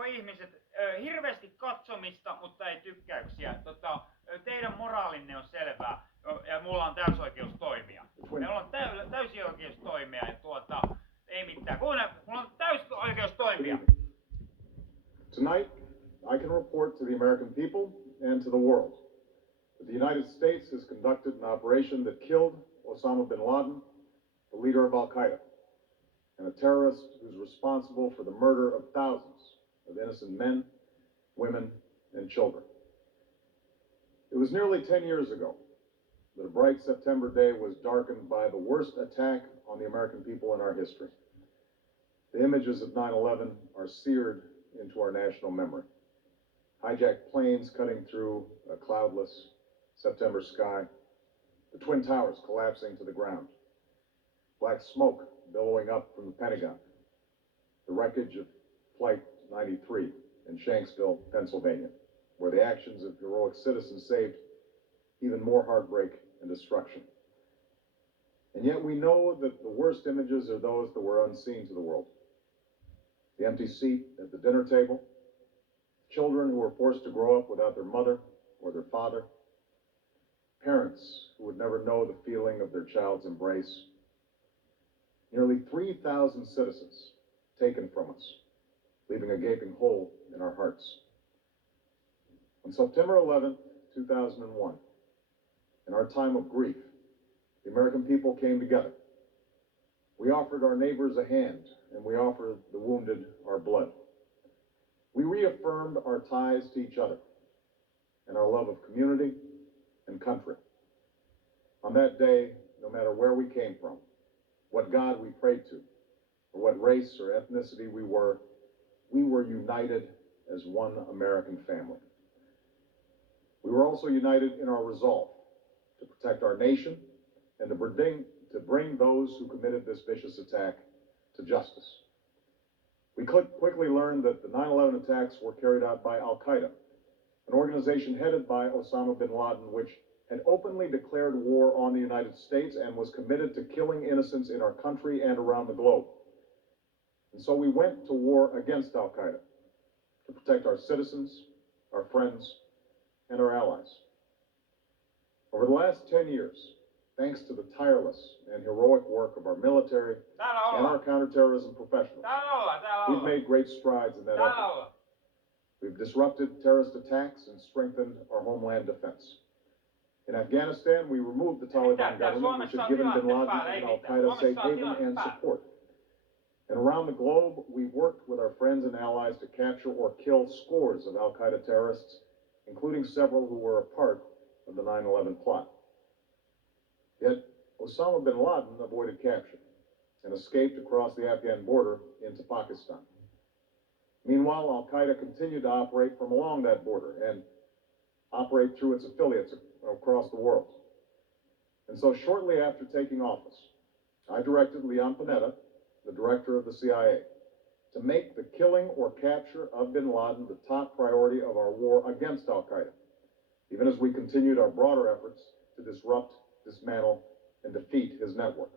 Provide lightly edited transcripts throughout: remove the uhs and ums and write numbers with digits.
arvon ihmiset, hirveästi katsomista, mutta ei tykkäyksiä. Teidän moraalinne on selvää ja mulla on täysoikeus toimia. Meillä on täysi oikeus toimia ja ei mitään. Mulla on täysi oikeus toimia. Tonight, I can report to the American people and to the world that the United States has conducted an operation that killed Osama bin Laden, the leader of Al-Qaeda, and a terrorist who's responsible for the murder of thousands of innocent men, women, and children. It was nearly 10 years ago that a bright September day was darkened by the worst attack on the American people in our history. The images of 9/11 are seared into our national memory. Hijacked planes cutting through a cloudless September sky, the Twin Towers collapsing to the ground, black smoke billowing up from the Pentagon, the wreckage of Flight 93 in Shanksville, Pennsylvania, where the actions of heroic citizens saved even more heartbreak and destruction. And yet we know that the worst images are those that were unseen to the world. The empty seat at the dinner table, children who were forced to grow up without their mother or their father, parents who would never know the feeling of their child's embrace, nearly 3,000 citizens taken from us, leaving a gaping hole in our hearts. On September 11th, 2001, in our time of grief, the American people came together. We offered our neighbors a hand, and we offered the wounded our blood. We reaffirmed our ties to each other and our love of community and country. On that day, no matter where we came from, what God we prayed to, or what race or ethnicity we were united as one American family. We were also united in our resolve to protect our nation and to bring those who committed this vicious attack to justice. We quickly learned that the 9/11 attacks were carried out by Al-Qaeda, an organization headed by Osama bin Laden, which had openly declared war on the United States and was committed to killing innocents in our country and around the globe. And so we went to war against Al-Qaeda to protect our citizens, our friends, and our allies. Over the last 10 years, thanks to the tireless and heroic work of our military and our counterterrorism professionals, we've made great strides in that effort. We've disrupted terrorist attacks and strengthened our homeland defense. In Afghanistan, we removed the Taliban government, which had given bin Laden and Al-Qaeda safe haven and support. And around the globe, we've worked with our friends and allies to capture or kill scores of Al-Qaeda terrorists, including several who were a part of the 9/11 plot. Yet, Osama bin Laden avoided capture and escaped across the Afghan border into Pakistan. Meanwhile, Al-Qaeda continued to operate from along that border and operate through its affiliates across the world. And so shortly after taking office, I directed Leon Panetta, the director of the CIA, to make the killing or capture of bin Laden the top priority of our war against Al-Qaeda, even as we continued our broader efforts to disrupt, dismantle, and defeat his network.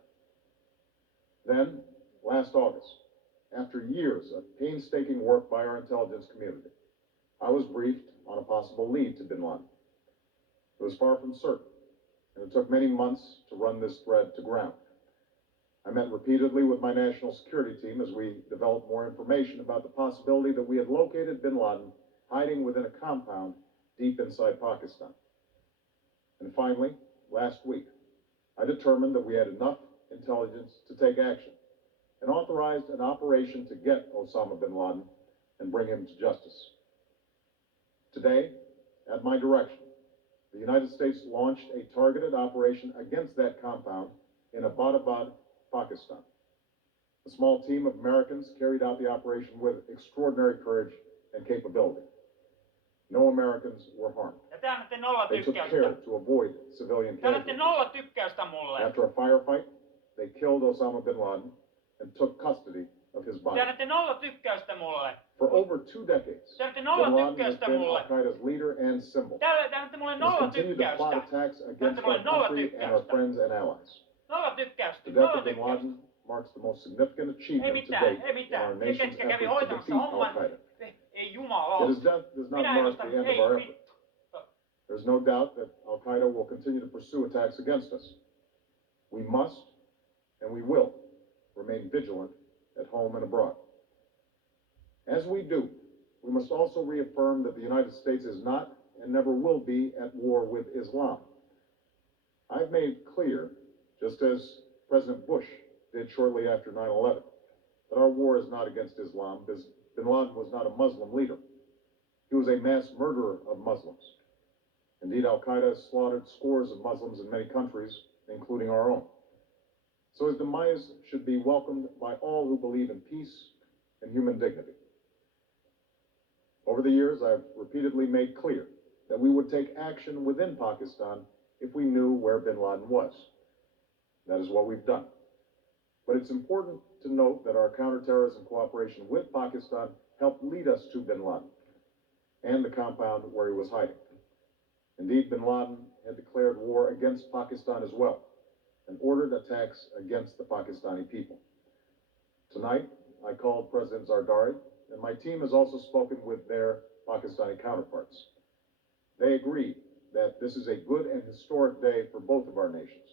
Then, last August, after years of painstaking work by our intelligence community, I was briefed on a possible lead to bin Laden. It was far from certain, and it took many months to run this thread to ground. I met repeatedly with my national security team as we developed more information about the possibility that we had located bin Laden hiding within a compound deep inside Pakistan. And finally, last week, I determined that we had enough intelligence to take action and authorized an operation to get Osama bin Laden and bring him to justice. Today, at my direction, the United States launched a targeted operation against that compound in Abbottabad, Pakistan. A small team of Americans carried out the operation with extraordinary courage and capability. No Americans were harmed. They took care to avoid civilian casualties. After a firefight, they killed Osama bin Laden and took custody of his body. For over 2 decades, bin Laden has been Al-Qaeda's leader and symbol. He's continued to plot attacks against our country and our friends and allies. The death of bin Laden marks the most significant achievement to date in our nation's effort to defeat Al-Qaeda. his death does not Minä mark edustan, the end of ei, our effort. There's no doubt that Al-Qaeda will continue to pursue attacks against us. We must, and we will, remain vigilant at home and abroad. As we do, we must also reaffirm that the United States is not and never will be at war with Islam. I've made clear, just as President Bush did shortly after 9/11, that our war is not against Islam, because bin Laden was not a Muslim leader. He was a mass murderer of Muslims. Indeed, Al-Qaeda has slaughtered scores of Muslims in many countries, including our own. So his demise should be welcomed by all who believe in peace and human dignity. Over the years, I've repeatedly made clear that we would take action within Pakistan if we knew where bin Laden was. That is what we've done. But it's important to note that our counterterrorism cooperation with Pakistan helped lead us to bin Laden and the compound where he was hiding. Indeed, bin Laden had declared war against Pakistan as well and ordered attacks against the Pakistani people. Tonight, I called President Zardari, and my team has also spoken with their Pakistani counterparts. They agree that this is a good and historic day for both of our nations.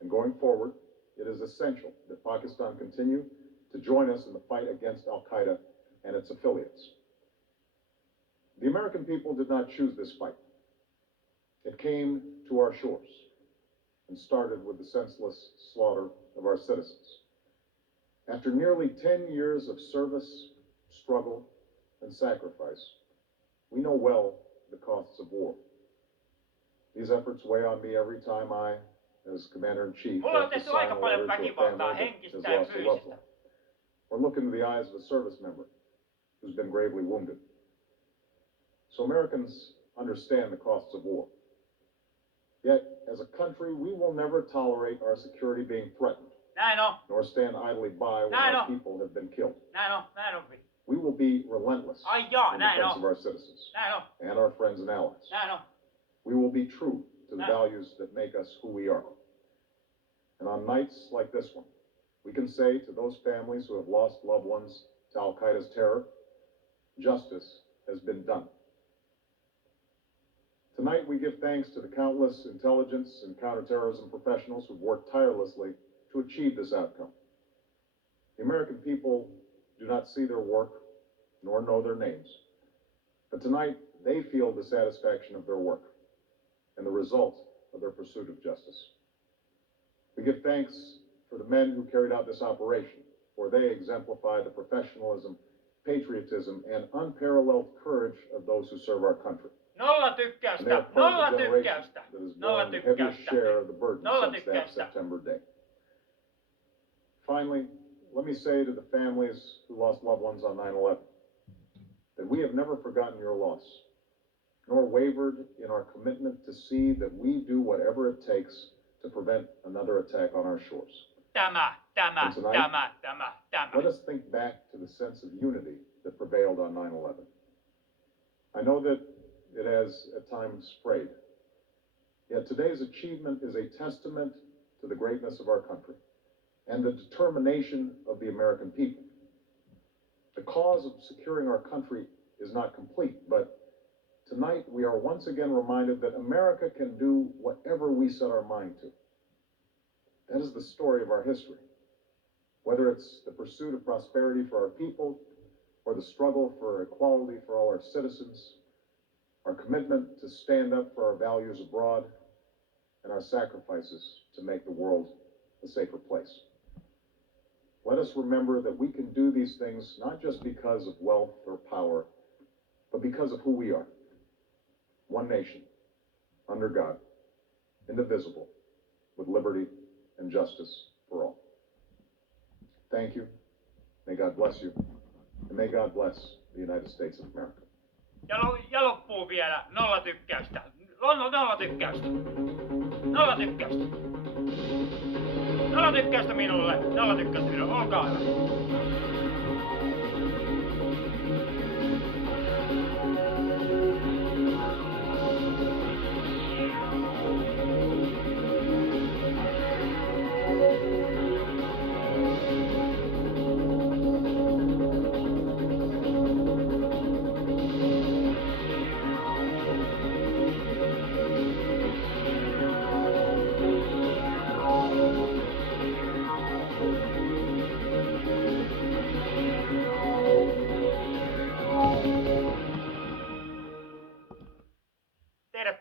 And going forward, it is essential that Pakistan continue to join us in the fight against Al-Qaeda and its affiliates. The American people did not choose this fight. It came to our shores and started with the senseless slaughter of our citizens. After nearly 10 years of service, struggle, and sacrifice, we know well the costs of war. These efforts weigh on me every time I, as Commander-in-Chief, Mulla on have to tehty aika sign a paljon letter to a väkivaltaa, family that henkistä has ja lost a loved fyysistä. one, or look into the eyes of a service member who's been gravely wounded. So Americans understand the costs of war. Yet, as a country, we will never tolerate our security being threatened, Näin on, nor stand idly by when Näin our on. people have been killed. näin on, näin on. We will be relentless Ai jaa, in näin defense on, of our citizens näin on, and our friends and allies. näin on. We will be true to the Näin. values that make us who we are. And on nights like this one, we can say to those families who have lost loved ones to Al-Qaeda's terror, justice has been done. Tonight, we give thanks to the countless intelligence and counterterrorism professionals who've worked tirelessly to achieve this outcome. The American people do not see their work, nor know their names. But tonight, they feel the satisfaction of their work and the result of their pursuit of justice. We give thanks for the men who carried out this operation, for they exemplify the professionalism, patriotism, and unparalleled courage of those who serve our country. Nolla And they tykkäystä, are part nolla of the generation tykkäystä, that has nolla borne the heaviest tykkäystä. share of the burden Nolla since that tykkäystä. September day. Finally, let me say to the families who lost loved ones on 9/11 that we have never forgotten your loss, nor wavered in our commitment to see that we do whatever it takes to prevent another attack on our shores. Tämä. And tonight, let us think back to the sense of unity that prevailed on 9/11. I know that it has at times frayed. Yet today's achievement is a testament to the greatness of our country and the determination of the American people. The cause of securing our country is not complete, but tonight we are once again reminded that America can do whatever we set our mind to. That is the story of our history. Whether it's the pursuit of prosperity for our people or the struggle for equality for all our citizens, our commitment to stand up for our values abroad, and our sacrifices to make the world a safer place. Let us remember that we can do these things not just because of wealth or power, but because of who we are. One nation, under God, indivisible, with liberty and justice for all. Thank you. May God bless you. And may God bless the United States of America. Ja loppuu vielä nolla tykkäystä. Nolla tykkäystä. Nolla tykkäystä. Nolla tykkäystä minulle. Nolla tykkäystä minulle. Olkaa hyvä.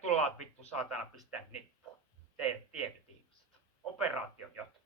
tullaan vittu saatana pistää nippuun. Teidät tietyt ihmiset. Operaatio JOTKA.